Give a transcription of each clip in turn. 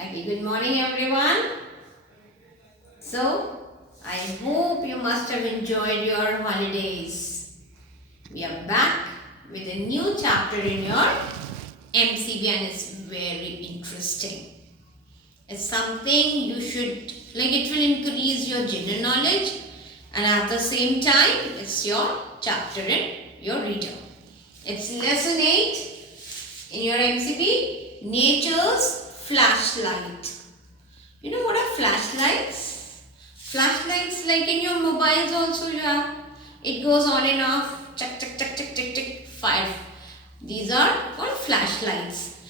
Okay, good morning everyone. So, I hope you must have enjoyed your holidays. We are back with a new chapter in your MCB and it's very interesting. It's something you should, it will increase your general knowledge and at the same time, it's your chapter in your reader. It's lesson 8 in your MCB, Nature's Flashlight. You know what are flashlights? Flashlights like in your mobiles also you have. It goes on and off. Check, check, check, check, check, check. Fire. These are called flashlights.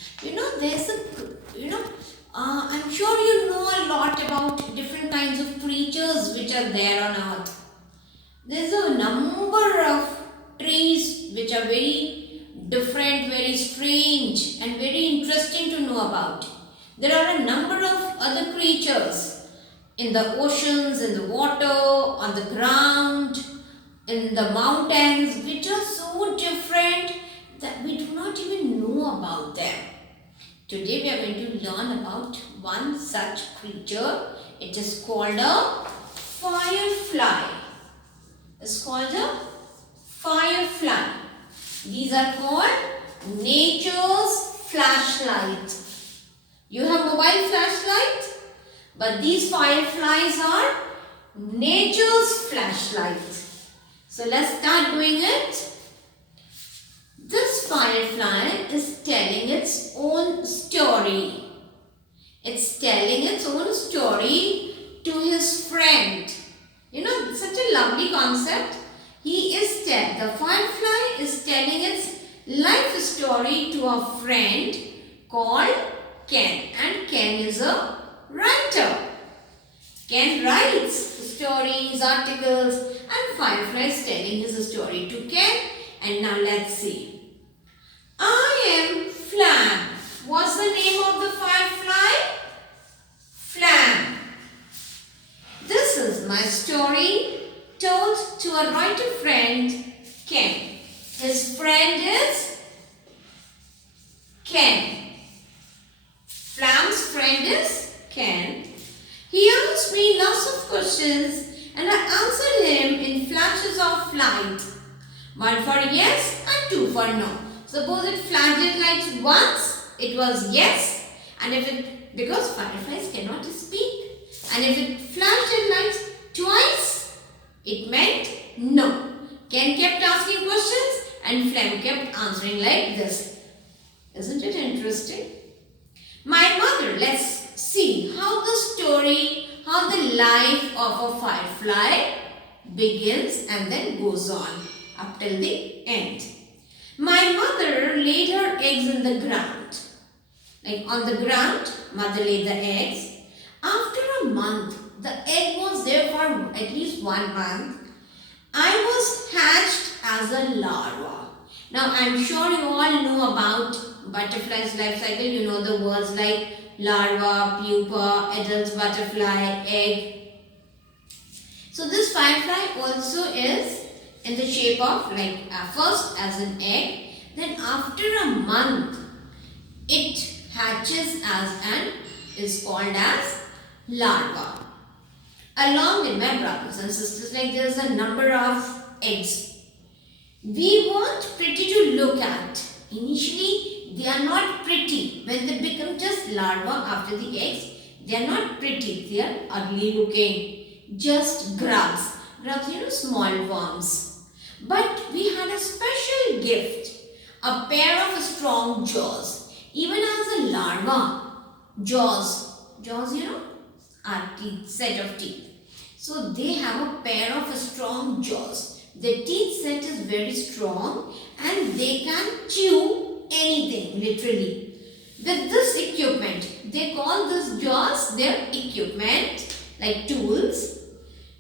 I'm sure you know a lot about different kinds of creatures which are there on earth. There's a number of trees which are very different, very strange and very interesting to know about. There are a number of other creatures in the oceans, in the water, on the ground, in the mountains, which are so different that we do not even know about them. Today we are going to learn about one such creature. It is called a firefly. It's called a firefly. These are called nature's flashlight. You have mobile flashlight, but these fireflies are nature's flashlight. So let's start doing it. This firefly is telling its own story. It's telling its own story to his friend. You know, such a lovely concept. The firefly is telling its life story to a friend called Ken, and Ken is a writer. Ken writes stories, articles, and Firefly is telling his story to Ken. And now let's see. I am Flam. What's the name of the firefly? Flam. This is my story told to a writer friend, Ken. His friend is Ken. Flam's friend is Ken. He asked me lots of questions and I answered him in flashes of light. One for yes and two for no. Suppose it flashed it lights once, it was yes. And because fireflies cannot speak. And if it flashed it lights twice, it meant no. Ken kept asking questions and Flam kept answering like this. Isn't it interesting? My mother, let's see how the life of a firefly begins and then goes on up till the end. My mother laid her eggs in the ground. Like on the ground, mother laid the eggs. After a month, the egg was there for at least 1 month. I was hatched as a larva. Now, I'm sure you all know about butterfly's life cycle. You know the words like larva, pupa, adult butterfly, egg. So, this firefly also is in the shape of first as an egg. Then after a month, it hatches as and is called as larva. Along with my brothers and sisters, there is a number of eggs. We weren't pretty to look at. Initially, they are not pretty. When they become just larvae after the eggs, they are not pretty. They are ugly looking. Just grubs. Grubs, small worms. But we had a special gift. A pair of strong jaws. Even as a larva, jaws, are teeth, set of teeth. So they have a pair of strong jaws. Their teeth set is very strong and they can chew anything, literally. With this equipment, they call these jaws their equipment, like tools.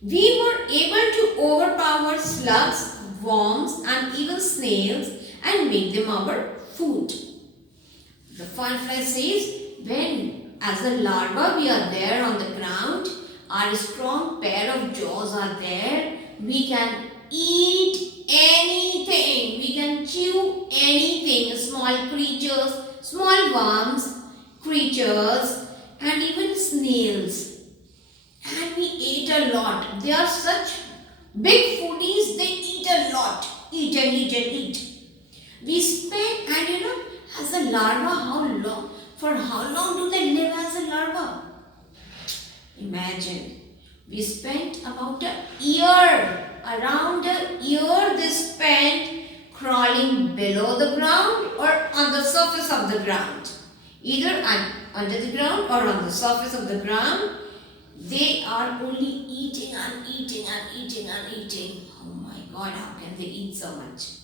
We were able to overpower slugs, worms and even snails and make them our food. The firefly says, when as a larva we are there on the ground, our strong pair of jaws are there, we can eat anything. We can chew anything. Small creatures, small worms, creatures, and even snails. And we ate a lot. They are such big foodies, they eat a lot. Eat and eat and eat. We spent, and as a larva, for how long do they live as a larva? Imagine, we spent about a year, around a year they spent crawling below the ground or on the surface of the ground. Either under the ground or on the surface of the ground. They are only eating and eating and eating and eating. Oh my God, how can they eat so much?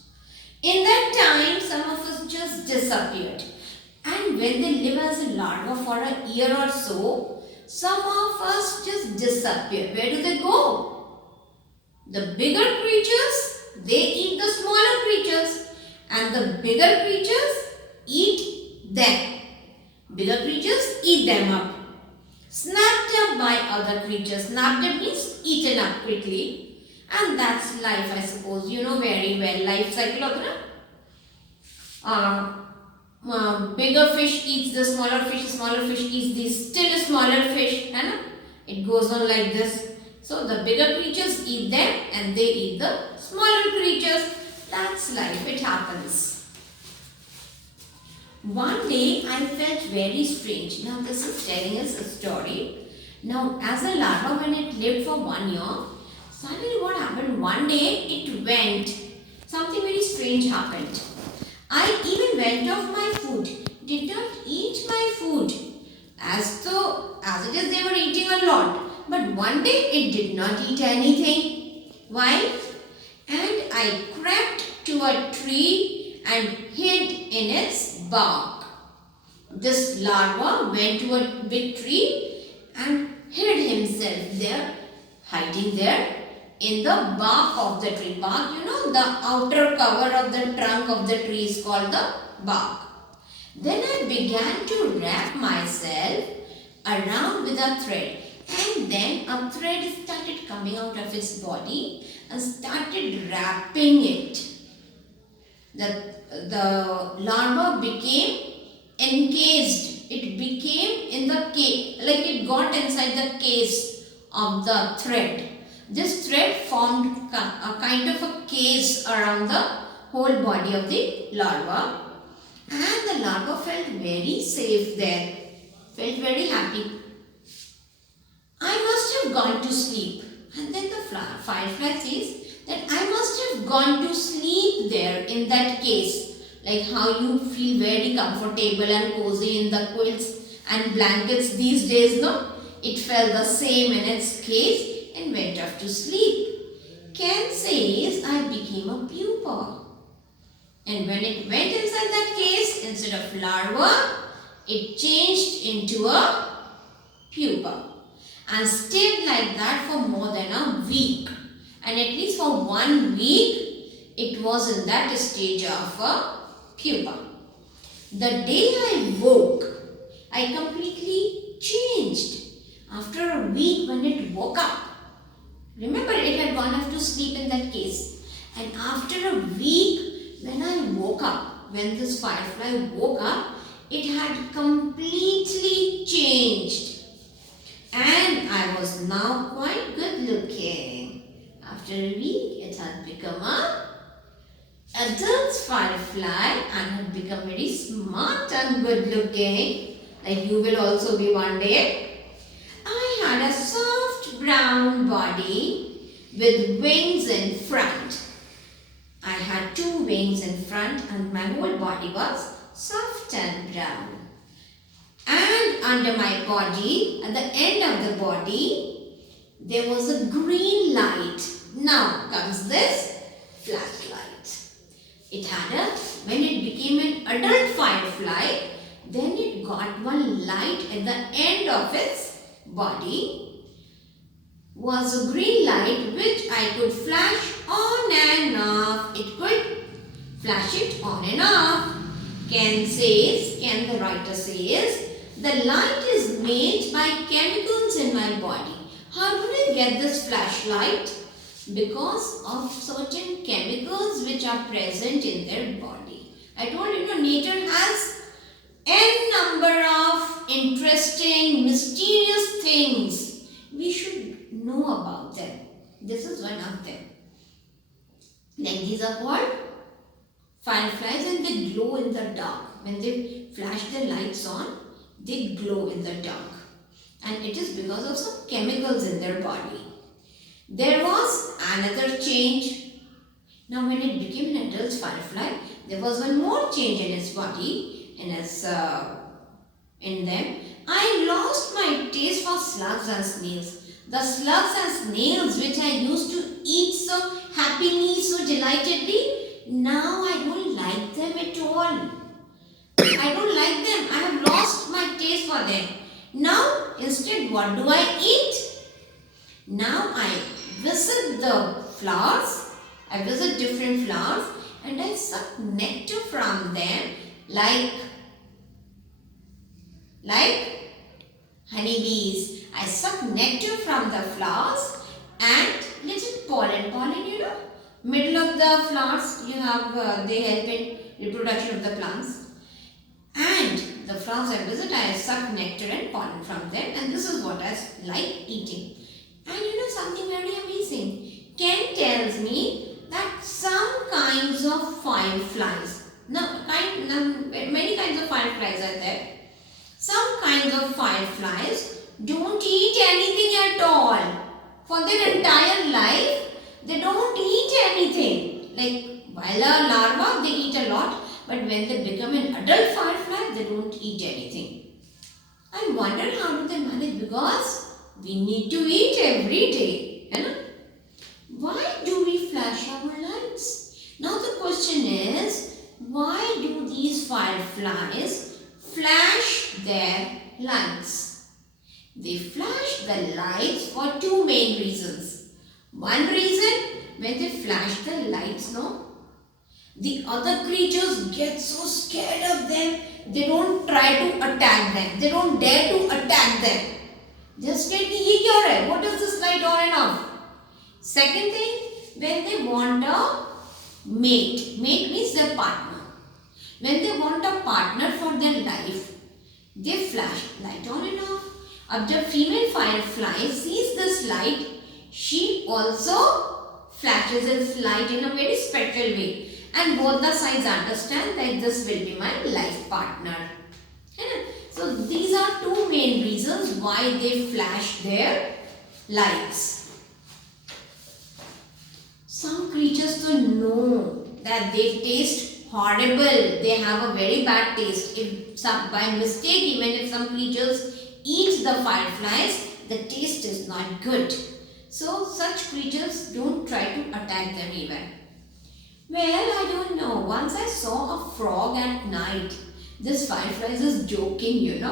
In that time, some of us just disappeared. And when they live as a larva for a year or so, some of us just disappear. Where do they go? The bigger creatures, they eat the smaller creatures. And the bigger creatures eat them. Bigger creatures eat them up. Snapped up by other creatures. Snapped up means eaten up quickly. And that's life, I suppose. You know very well. Life cycle of bigger fish eats the smaller fish eats the still smaller fish. It goes on like this. So the bigger creatures eat them and they eat the smaller creatures. That's life. It happens. One day I felt very strange. Now this is telling us a story. Now as a larva, when it lived for 1 year, suddenly what happened? One day it went. Something very strange happened. I even went off my food. Did not eat my food. As it is, they were eating a lot. But one day it did not eat anything. Why? And I crept to a tree and hid in its bark. This larva went to a big tree and hid himself there, hiding there in the bark of the tree. Bark, the outer cover of the trunk of the tree is called the bark. Then I began to wrap myself around with a thread, and then a thread started coming out of its body and started wrapping it. The larva became encased. It became in the case, like it got inside the case of the thread. This thread formed a kind of a case around the whole body of the larva, and the larva felt very safe there, felt very happy. I must have gone to sleep. And then the firefly says that I must have gone to sleep there in that case. Like how you feel very comfortable and cozy in the quilts and blankets these days, no? It felt the same in its case and went off to sleep. Ken says I became a pupa. And when it went inside that case, instead of larva, it changed into a pupa and stayed like that for more than a week. And at least for 1 week, it was in that stage of a pupa. The day I woke, I completely changed. After a week when it woke up, remember it had gone off to sleep in that case. And after a week, when I woke up, when this firefly woke up, it had completely changed. And I was now quite good looking. After a week, it had become a adult firefly and had become very smart and good looking. Like you will also be one day. I had a soft brown body with wings in front. I had 2 wings in front and my whole body was soft and brown. And under my body, at the end of the body, there was a green light. Now comes this flashlight. It had when it became an adult firefly, then it got one light at the end of its body. Was a green light which I could flash on and off. It could flash it on and off. Ken the writer says, the light is made by chemicals in my body. How do I get this flashlight? Because of certain chemicals which are present in their body. I told you, nature has n number of interesting, mysterious things. We should know about them. This is one of them. Like these are called fireflies and they glow in the dark. When they flash their lights on, they glow in the dark. And it is because of some chemicals in their body. There was another change. Now when it became an adult firefly, there was one more change in its body, in them. I lost my taste for slugs and snails. The slugs and snails which I used to eat so happily, so delightedly, now I don't like them at all. I don't like them. I have lost my taste for them. Now, instead, what do I eat? Now I visit the flowers. I visit different flowers and I suck nectar from them like honeybees. I suck nectar from the flowers and little pollen. Pollen, you know, middle of the flowers, you have, they help in reproduction of the plants. And the flowers I visit, I suck nectar and pollen from them, and this is what I like eating. And you know something very amazing. Ken tells me that some kinds of fireflies, many kinds of fireflies are there. Some kinds of fireflies don't eat anything at all. For their entire life, they don't eat anything. Like while a larva, they eat a lot. But when they become an adult firefly, they don't eat anything. I wonder how do they manage, because we need to eat every day. You know? Why do we flash our lights? Now the question is, why do these fireflies flash their lights? They flash the lights for two main reasons. One reason, when they flash the lights, the other creatures get so scared of them, they don't try to attack them. They don't dare to attack them. Just get me, what is this light on and off? Second thing, when they want a mate. Mate means their partner. When they want a partner for their life, they flash light on and off. If the female firefly sees this light, she also flashes its light in a very special way. And both the sides understand that this will be my life partner. So these are two main reasons why they flash their lights. Some creatures don't know that they taste horrible. They have a very bad taste. If by mistake, even if some creatures eat the fireflies, the taste is not good. So such creatures don't try to attack them even. Well, I don't know. Once I saw a frog at night. This firefly is joking, It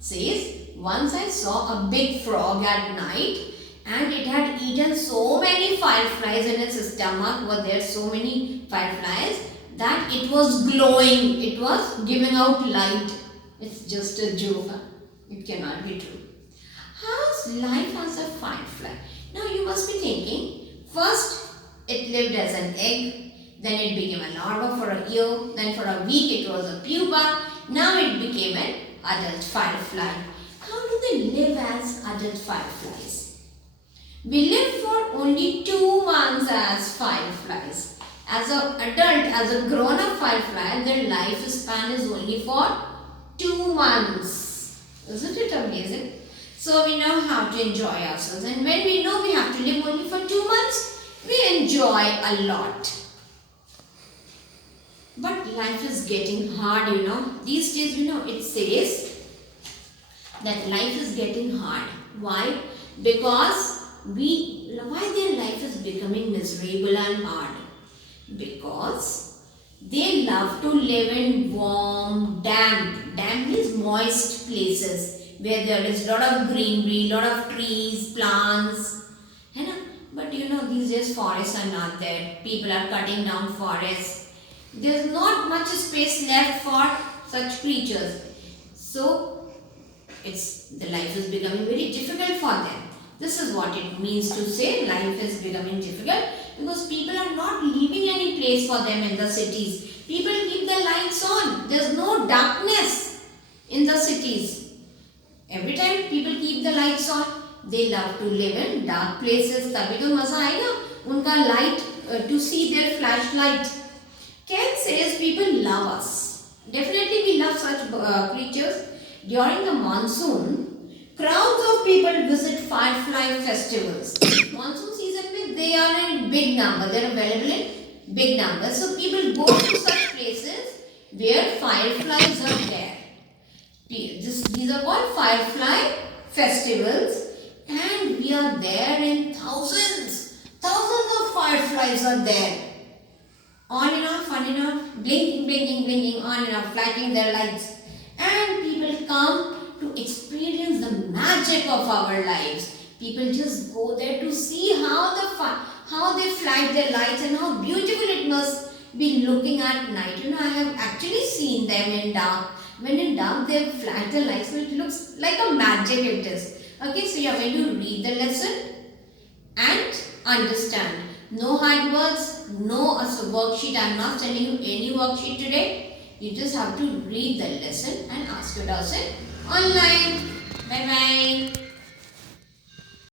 says, once I saw a big frog at night and it had eaten so many fireflies in its stomach. Were there so many fireflies that it was glowing. It was giving out light. It's just a joke. It cannot be true. How's life as a firefly? Now you must be thinking, first it lived as an egg. Then it became a larva for a year. Then for a week it was a pupa. Now it became an adult firefly. How do they live as adult fireflies? We live for only 2 months as fireflies. As an adult, as a grown-up firefly, their lifespan is only for 2 months. Isn't it amazing? So we know how to enjoy ourselves. And when we know we have to live only for 2 months, we enjoy a lot. But life is getting hard, These days, it says that life is getting hard. Why? Because why their life is becoming miserable and hard? Because they love to live in warm, damp means moist places where there is lot of greenery, lot of trees, plants. But these days forests are not there. People are cutting down forests. There's not much space left for such creatures. So, the life is becoming very difficult for them. This is what it means to say life is becoming difficult, because people are not leaving any place for them in the cities. People keep the lights on. There's no darkness in the cities. Every time people keep the lights on. They love to live in dark places. तभी तो मजा आएगा उनका light to see their flashlight. Ken says people love us. Definitely we love such creatures. During the monsoon, crowds of people visit firefly festivals. Monsoon season में they are in big number. They are available in big number. So people go to such places where fireflies are there. These are called firefly festivals, and we are there in thousands. Thousands of fireflies are there. On and off, blinking, blinking, blinking, on and off, flashing their lights. And people come to experience the magic of our lives. People just go there to see how they flash their lights and how beautiful it must be looking at night. I have actually seen them in dark. When in dark, they flash the lights, so it looks like a magic it is. Okay, so you are going to read the lesson and understand. No hard words, no worksheet. I am not sending you any worksheet today. You just have to read the lesson and ask yourself online. Bye bye.